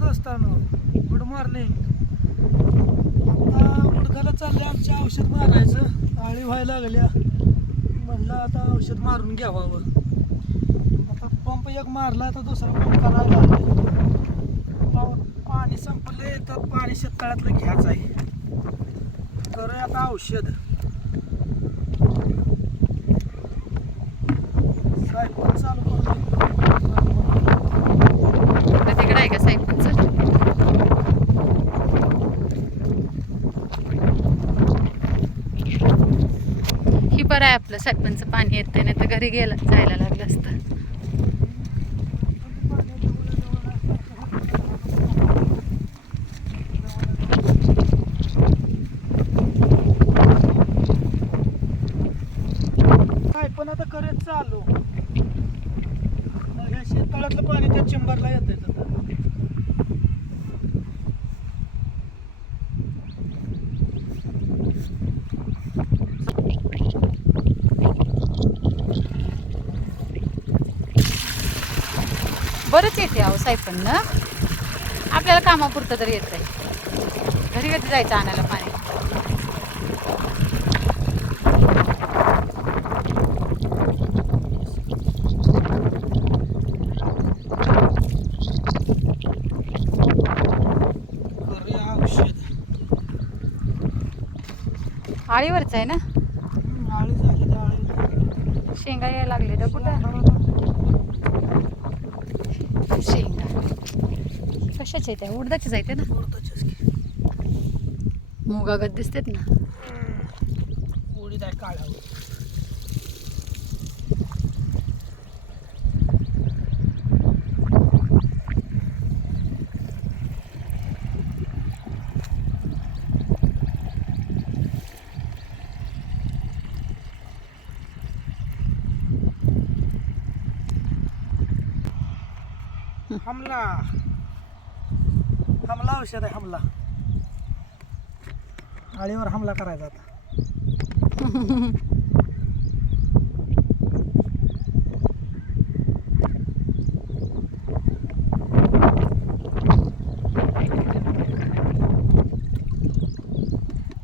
दोस्तांनो good morning. आता उडकाला चालले आमच्या औषध मारायचं. आळी व्हायला लागल्या. म्हणलं आता औषध मारून घ्यावावं. आता पंप एक मारला आता दुसरा पंप करायला लागले. पाणी संपले तर पाणी शेततळ्यातलं घ्यायचं आहे. करूया आता औषध. साहेब चालू करून तर तिकडे आहे का सायकलचं ही बरं आहे आपलं. सरपंच पाणी येत नाही तर घरी गेलं जायला लागलं असतं. काय पण आता करत चालू. मग ह्या पाणी त्या चेंबरला येत बरंच येते अहो सायपन ना. आपल्याला कामापुरतं तरी येत आहे घरी कधी जायचं आणायला पाणी? आळीवरच आहे ना? शेंगा यायला लागले तर कुठं शेंगा कशाचे त्या उडदाचेच येते ना? मुगागत दिसतात ना. उडीद आहे काळा हमला. हमला औषध आहे हमला. आळीवर हमला करायचा आता.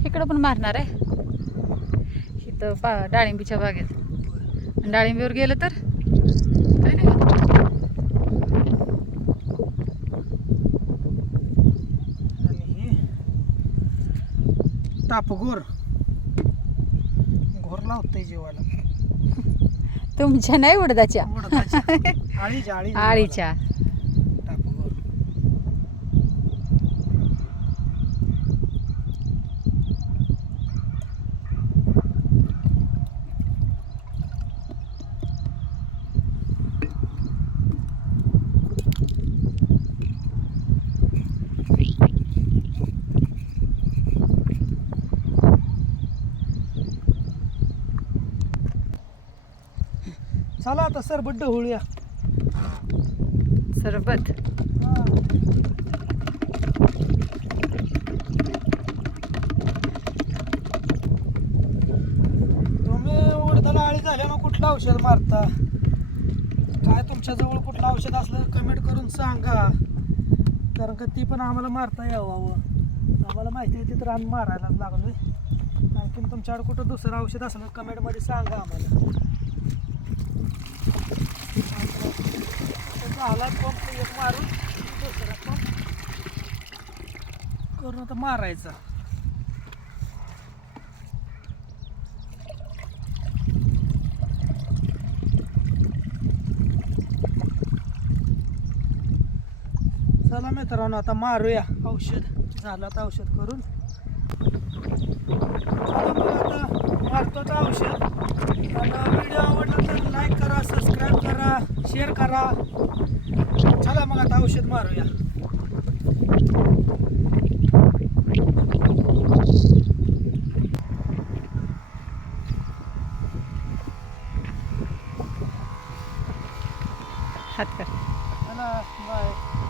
इकडं पण मारणार आहे. इथं पा डाळिंबीच्या बागेत. डाळिंबीवर गेलं तर काय नाही होत. आणि हे तापगोर घोर. लावतंय जेवायला तुमच्या नाही उडदाच्या. आळीच्या आळी आळीच्या तापगोर चला आता सर बड्ड होळूया सरबत तुम्ही उडदाला आळी कुठलं औषध मारता? काय तुमच्याजवळ कुठलं औषध असलं कमेंट करून सांगा. कारण का ती पण आम्हाला मारता यावं. आम्हाला माहिती आहे ती तर आम्ही मारायला लागलोय. आणखीन तुमच्याकडे कुठं दुसरं औषध असलं कमेंटमध्ये सांगा आम्हाला. झाला पंप एक मारून दुसरा पंप करून आता मारायचा. चला मित्रांनो आता मारूया औषध. झालं तर औषध करून चला मग आता मारतो आता औषध आणि व्हिडिओ आवडला तर लाईक करा सबस्क्राईब करा शेअर करा. चला मग आता औषध मारूया. हात कर.